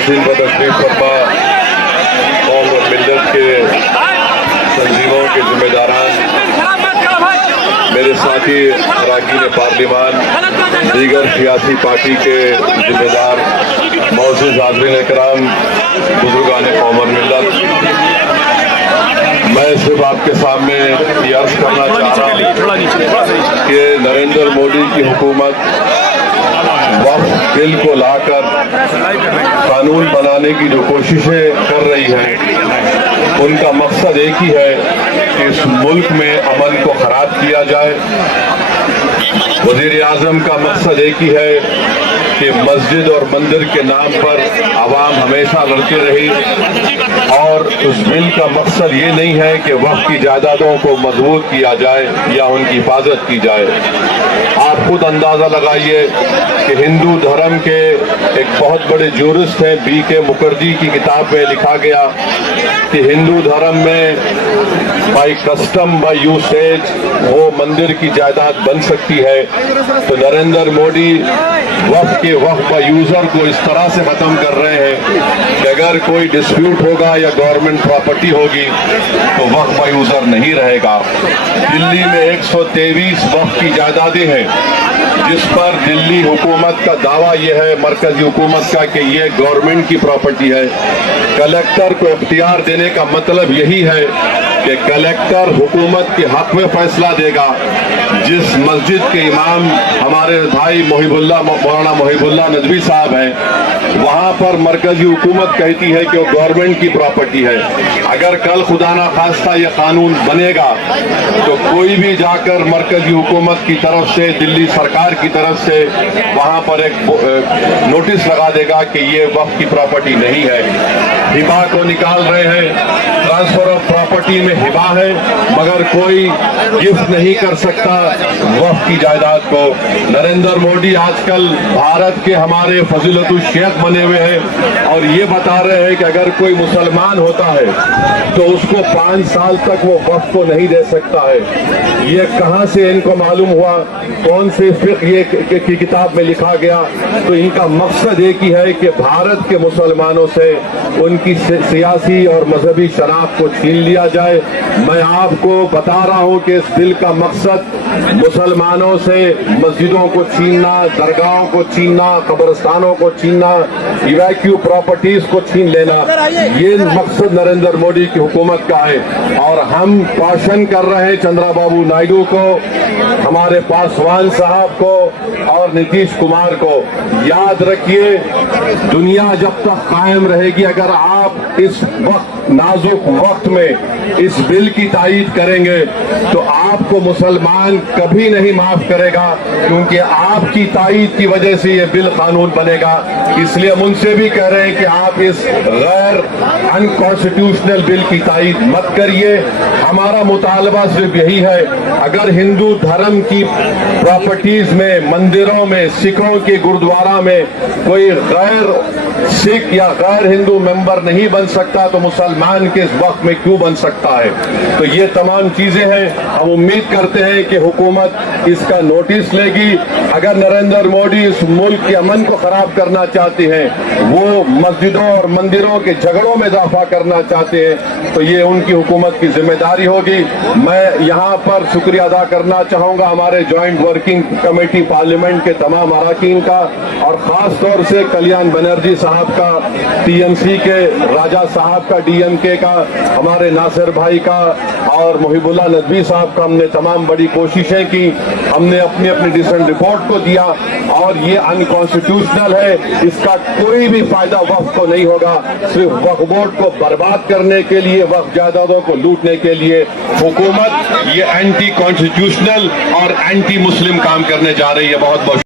तहसील पर तशरीफ फरमा कौम और मिल्लत के तंजीमों के जिम्मेदारान, मेरे साथी अरकान पार्लिमान, दीगर सियासी पार्टी के जिम्मेदार, मौजूद हाज़रीन इकराम, बुजुर्गान कौम और मिल्लत, मैं सिर्फ आपके सामने ये अर्ज करना चाह रहा हूँ कि नरेंद्र मोदी की हुकूमत वक्फ बिल को लाकर कानून बनाने की जो कोशिशें कर रही है, उनका मकसद एक ही है कि इस मुल्क में अमन को खराब किया जाए। वज़ीर आज़म का मकसद एक ही है कि मस्जिद और मंदिर के नाम पर आवाम हमेशा लड़ती रही, और उस बिल का मकसद ये नहीं है कि वक्फ की जायदादों को मजबूत किया जाए या उनकी हिफाजत की जाए। आप खुद अंदाज़ा लगाइए कि हिंदू धर्म के एक बहुत बड़े जूरिस्ट हैं B.K. मुखर्जी की किताब में लिखा गया कि हिंदू धर्म में बाई कस्टम बाई यूसेज वो मंदिर की जायदाद बन सकती है। तो नरेंद्र मोदी वक्फ के वक्फ बाई यूजर को इस तरह से खत्म कर रहे हैं कि अगर कोई डिस्प्यूट होगा या गवर्नमेंट प्रॉपर्टी होगी तो वक्फ बाई यूजर नहीं रहेगा। दिल्ली में 123 वक्फ की जायदादें हैं, जिस पर दिल्ली हुकूमत का दावा यह है, मरकजी हुकूमत का, कि ये गवर्नमेंट की प्रॉपर्टी है। कलेक्टर को इख्तियार देने का मतलब यही है कि कलेक्टर हुकूमत के हक में फैसला देगा। जिस मस्जिद के इमाम हमारे भाई मौलाना मोहिबुल्लाह नदवी साहब हैं, वहाँ पर मरकजी हुकूमत कहती है कि वो गवर्नमेंट की प्रॉपर्टी है। अगर कल खुदा ना खास्ता ये कानून बनेगा तो कोई भी जाकर मरकजी हुकूमत की तरफ से, दिल्ली सरकार की तरफ से वहाँ पर एक नोटिस लगा देगा कि ये वक्फ की प्रॉपर्टी नहीं है। हिबा को निकाल रहे हैं, ट्रांसफर ऑफ प्रॉपर्टी में हिबा है, मगर कोई गिफ्ट नहीं कर सकता वक्फ की जायदाद को। नरेंद्र मोदी आजकल भारत के हमारे फजीलतुल शेख बने हुए हैं और ये बता रहे हैं कि अगर कोई मुसलमान होता है तो उसको 5 साल तक वो वक्फ को नहीं दे सकता है। ये कहाँ से इनको मालूम हुआ, कौन से फिक़्ह ये की किताब में लिखा गया? तो इनका मकसद एक ही है कि भारत के मुसलमानों से उनकी सियासी और मजहबी शनाख्त को छीन लिया जाए। मैं आपको बता रहा हूँ कि इस बिल का मकसद मुसलमानों से मस्जिदों को छीनना, दरगाहों को छीनना, कब्रिस्तानों को छीनना, इवैक्यू प्रॉपर्टीज को छीन लेना, ये मकसद नरेंद्र मोदी की हुकूमत का है। और हम कॉशन कर रहे हैं चंद्रबाबू नायडू को, हमारे पासवान साहब को और नीतीश कुमार को, याद रखिए दुनिया जब तक कायम रहेगी, अगर आप इस वक्त नाजुक वक्त में इस बिल की तायीद करेंगे तो आपको मुसलमान कभी नहीं माफ करेगा, क्योंकि आपकी तायीद की वजह से ये बिल कानून बनेगा। इसलिए हम उनसे भी कह रहे हैं कि आप इस गैर अनकॉन्स्टिट्यूशनल बिल की तायीद मत करिए। हमारा मुतालबा सिर्फ यही है, अगर हिंदू धर्म की प्रॉपर्टीज में, मंदिरों में, सिखों के गुरुद्वारा में कोई गैर सिख या गैर हिंदू मेंबर नहीं बन सकता तो मुसलमान के इस वक्त में क्यों बन सकता है? तो ये तमाम चीजें हैं। हम उम्मीद करते हैं कि हुकूमत इसका नोटिस लेगी। अगर नरेंद्र मोदी इस मुल्क के अमन को खराब करना चाहते हैं, वो मस्जिदों और मंदिरों के झगड़ों में इजाफा करना चाहते हैं, तो ये उनकी हुकूमत की जिम्मेदारी होगी। मैं यहाँ पर शुक्रिया अदा करना चाहूँगा हमारे ज्वाइंट वर्किंग कमेटी पार्लियामेंट के तमाम अरकान का, और ख़ास तौर से कल्याण बनर्जी साहब का, TMC के राजा साहब का, DMK का, हमारे नासिर भाई का और मोहिबुल्लाह नदवी साहब का। हमने तमाम बड़ी कोशिशें की, हमने अपनी अपनी डिसेंट रिपोर्ट को दिया, और ये अनकॉन्स्टिट्यूशनल है, इसका कोई भी फायदा वक्फ को नहीं होगा। सिर्फ वक्फ बोर्ड को बर्बाद करने के लिए, वक्फ जायदादों को लूटने के लिए हुकूमत ये एंटी कॉन्स्टिट्यूशनल और एंटी मुस्लिम काम करने जा रही है। बहुत बहुत